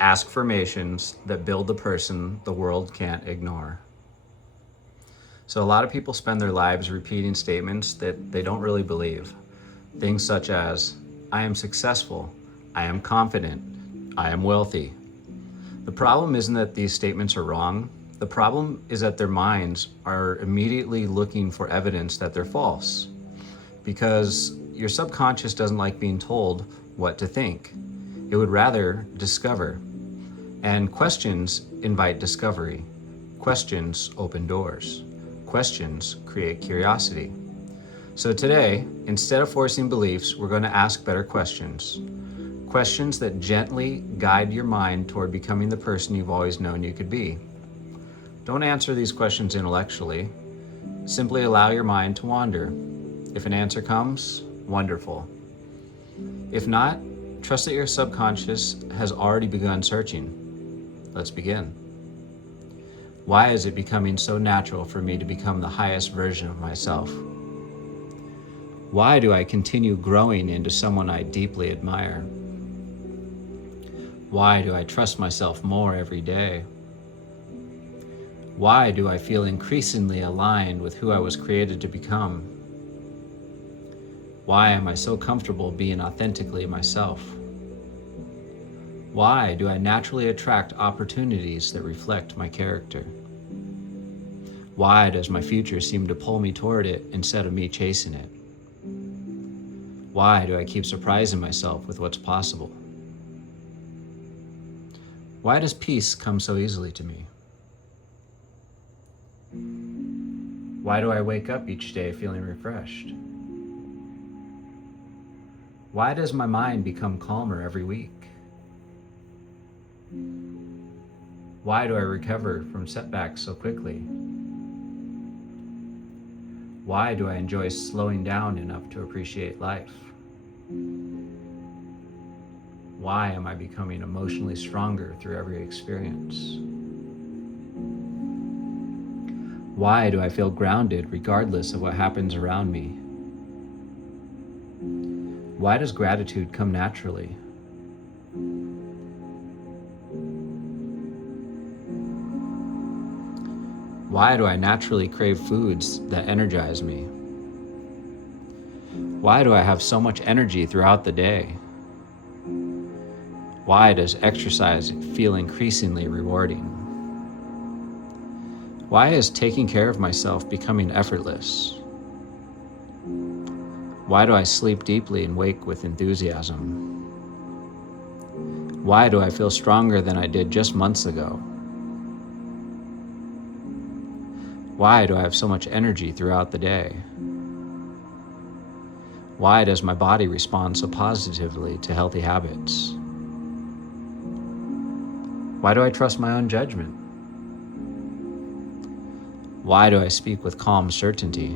Askfirmations that build the person the world can't ignore. So a lot of people spend their lives repeating statements that they don't really believe. Things such as, I am successful, I am confident, I am wealthy. The problem isn't that these statements are wrong. The problem is that their minds are immediately looking for evidence that they're false. Because your subconscious doesn't like being told what to think. It would rather discover. And questions invite discovery. Questions open doors. Questions create curiosity. So today, instead of forcing beliefs, we're going to ask better questions. Questions that gently guide your mind toward becoming the person you've always known you could be. Don't answer these questions intellectually. Simply allow your mind to wander. If an answer comes, wonderful. If not, trust that your subconscious has already begun searching. Let's begin. Why is it becoming so natural for me to become the highest version of myself? Why do I continue growing into someone I deeply admire? Why do I trust myself more every day? Why do I feel increasingly aligned with who I was created to become? Why am I so comfortable being authentically myself? Why do I naturally attract opportunities that reflect my character? Why does my future seem to pull me toward it instead of me chasing it? Why do I keep surprising myself with what's possible? Why does peace come so easily to me? Why do I wake up each day feeling refreshed? Why does my mind become calmer every week? Why do I recover from setbacks so quickly? Why do I enjoy slowing down enough to appreciate life? Why am I becoming emotionally stronger through every experience? Why do I feel grounded regardless of what happens around me? Why does gratitude come naturally? Why do I naturally crave foods that energize me? Why do I have so much energy throughout the day? Why does exercise feel increasingly rewarding? Why is taking care of myself becoming effortless? Why do I sleep deeply and wake with enthusiasm? Why do I feel stronger than I did just months ago? Why do I have so much energy throughout the day? Why does my body respond so positively to healthy habits? Why do I trust my own judgment? Why do I speak with calm certainty?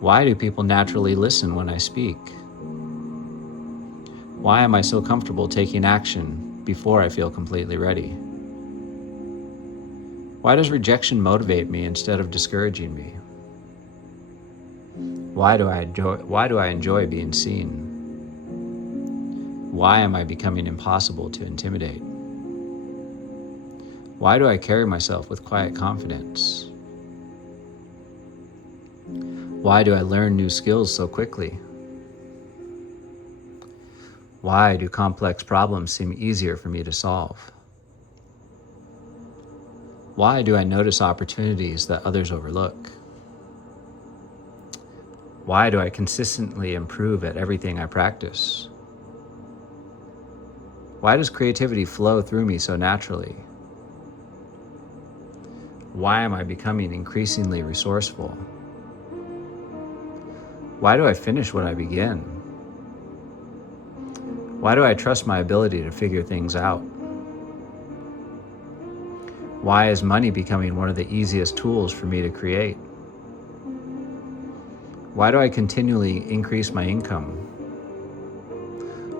Why do people naturally listen when I speak? Why am I so comfortable taking action before I feel completely ready? Why does rejection motivate me instead of discouraging me? Why do I enjoy being seen? Why am I becoming impossible to intimidate? Why do I carry myself with quiet confidence? Why do I learn new skills so quickly? Why do complex problems seem easier for me to solve? Why do I notice opportunities that others overlook? Why do I consistently improve at everything I practice? Why does creativity flow through me so naturally? Why am I becoming increasingly resourceful? Why do I finish what I begin? Why do I trust my ability to figure things out? Why is money becoming one of the easiest tools for me to create? Why do I continually increase my income?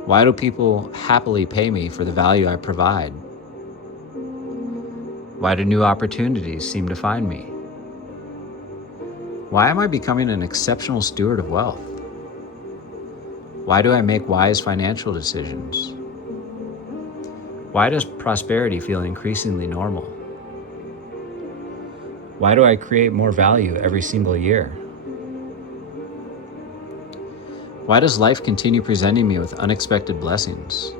Why do people happily pay me for the value I provide? Why do new opportunities seem to find me? Why am I becoming an exceptional steward of wealth? Why do I make wise financial decisions? Why does prosperity feel increasingly normal? Why do I create more value every single year? Why does life continue presenting me with unexpected blessings?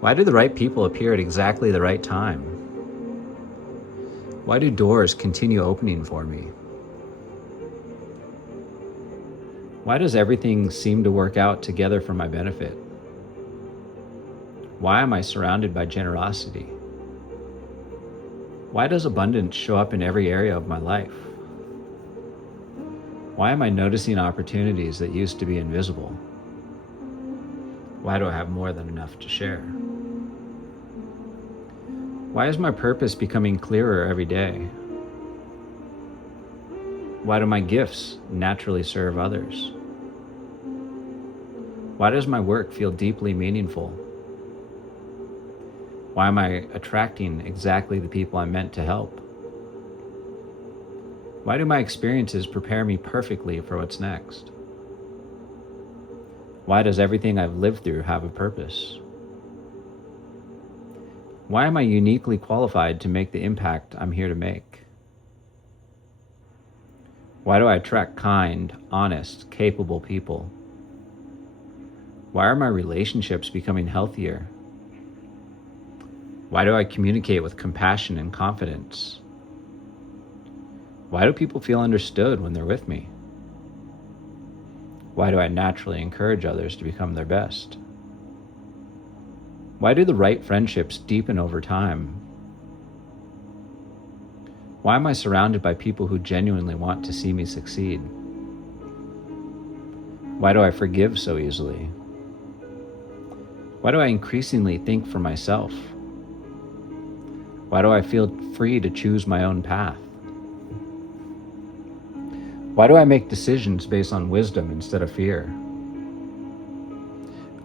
Why do the right people appear at exactly the right time? Why do doors continue opening for me? Why does everything seem to work out together for my benefit? Why am I surrounded by generosity? Why does abundance show up in every area of my life? Why am I noticing opportunities that used to be invisible? Why do I have more than enough to share? Why is my purpose becoming clearer every day? Why do my gifts naturally serve others? Why does my work feel deeply meaningful? Why am I attracting exactly the people I'm meant to help? Why do my experiences prepare me perfectly for what's next? Why does everything I've lived through have a purpose? Why am I uniquely qualified to make the impact I'm here to make? Why do I attract kind, honest, capable people? Why are my relationships becoming healthier? Why do I communicate with compassion and confidence? Why do people feel understood when they're with me? Why do I naturally encourage others to become their best? Why do the right friendships deepen over time? Why am I surrounded by people who genuinely want to see me succeed? Why do I forgive so easily? Why do I increasingly think for myself? Why do I feel free to choose my own path? Why do I make decisions based on wisdom instead of fear?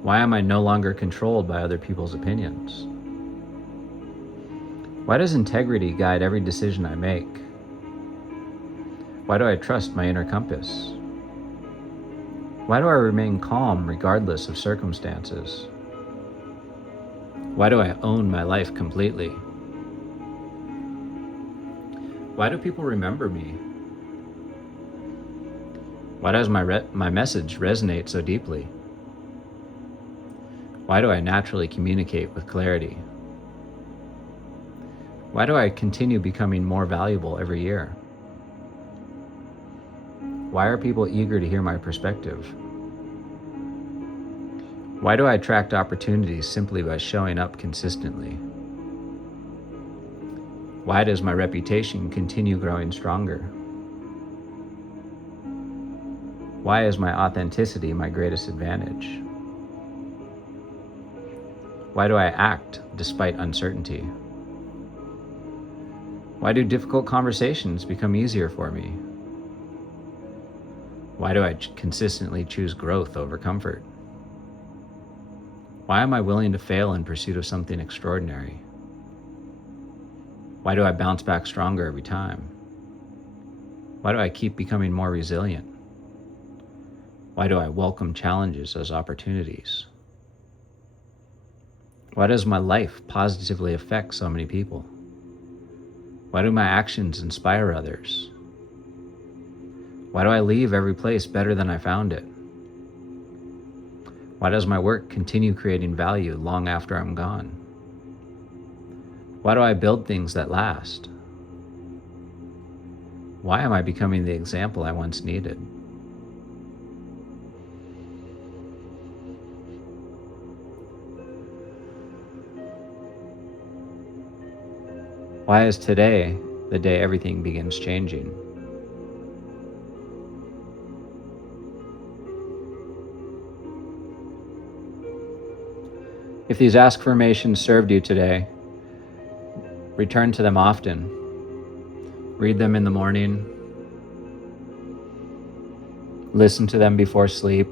Why am I no longer controlled by other people's opinions? Why does integrity guide every decision I make? Why do I trust my inner compass? Why do I remain calm regardless of circumstances? Why do I own my life completely? Why do people remember me? Why does my message resonate so deeply? Why do I naturally communicate with clarity? Why do I continue becoming more valuable every year? Why are people eager to hear my perspective? Why do I attract opportunities simply by showing up consistently? Why does my reputation continue growing stronger? Why is my authenticity my greatest advantage? Why do I act despite uncertainty? Why do difficult conversations become easier for me? Why do I consistently choose growth over comfort? Why am I willing to fail in pursuit of something extraordinary? Why do I bounce back stronger every time? Why do I keep becoming more resilient? Why do I welcome challenges as opportunities? Why does my life positively affect so many people? Why do my actions inspire others? Why do I leave every place better than I found it? Why does my work continue creating value long after I'm gone? Why do I build things that last? Why am I becoming the example I once needed? Why is today the day everything begins changing? If these Askfirmations served you today, return to them often. Read them in the morning. Listen to them before sleep.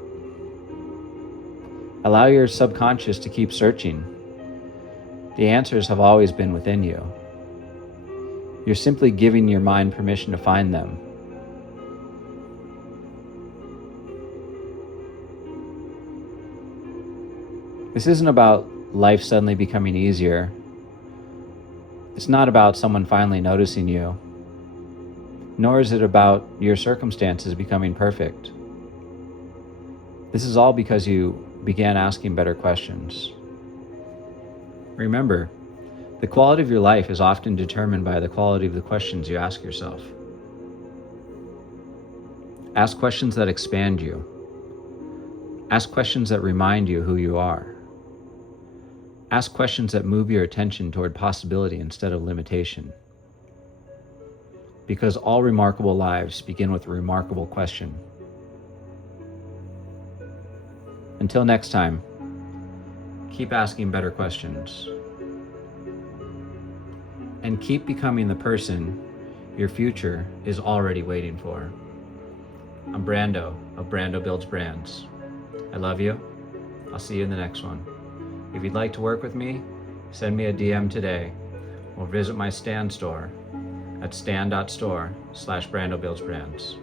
Allow your subconscious to keep searching. The answers have always been within you. You're simply giving your mind permission to find them. This isn't about life suddenly becoming easier, it's not about someone finally noticing you, nor is it about your circumstances becoming perfect. This is all because you began asking better questions. Remember, the quality of your life is often determined by the quality of the questions you ask yourself. Ask questions that expand you. Ask questions that remind you who you are. Ask questions that move your attention toward possibility instead of limitation. Because all remarkable lives begin with a remarkable question. Until next time, keep asking better questions. And keep becoming the person your future is already waiting for. I'm Brando of BrandoBuildsBrands. I love you. I'll see you in the next one. If you'd like to work with me, send me a DM today or visit my Stan store at stan.store/BrandoBuildsBrands.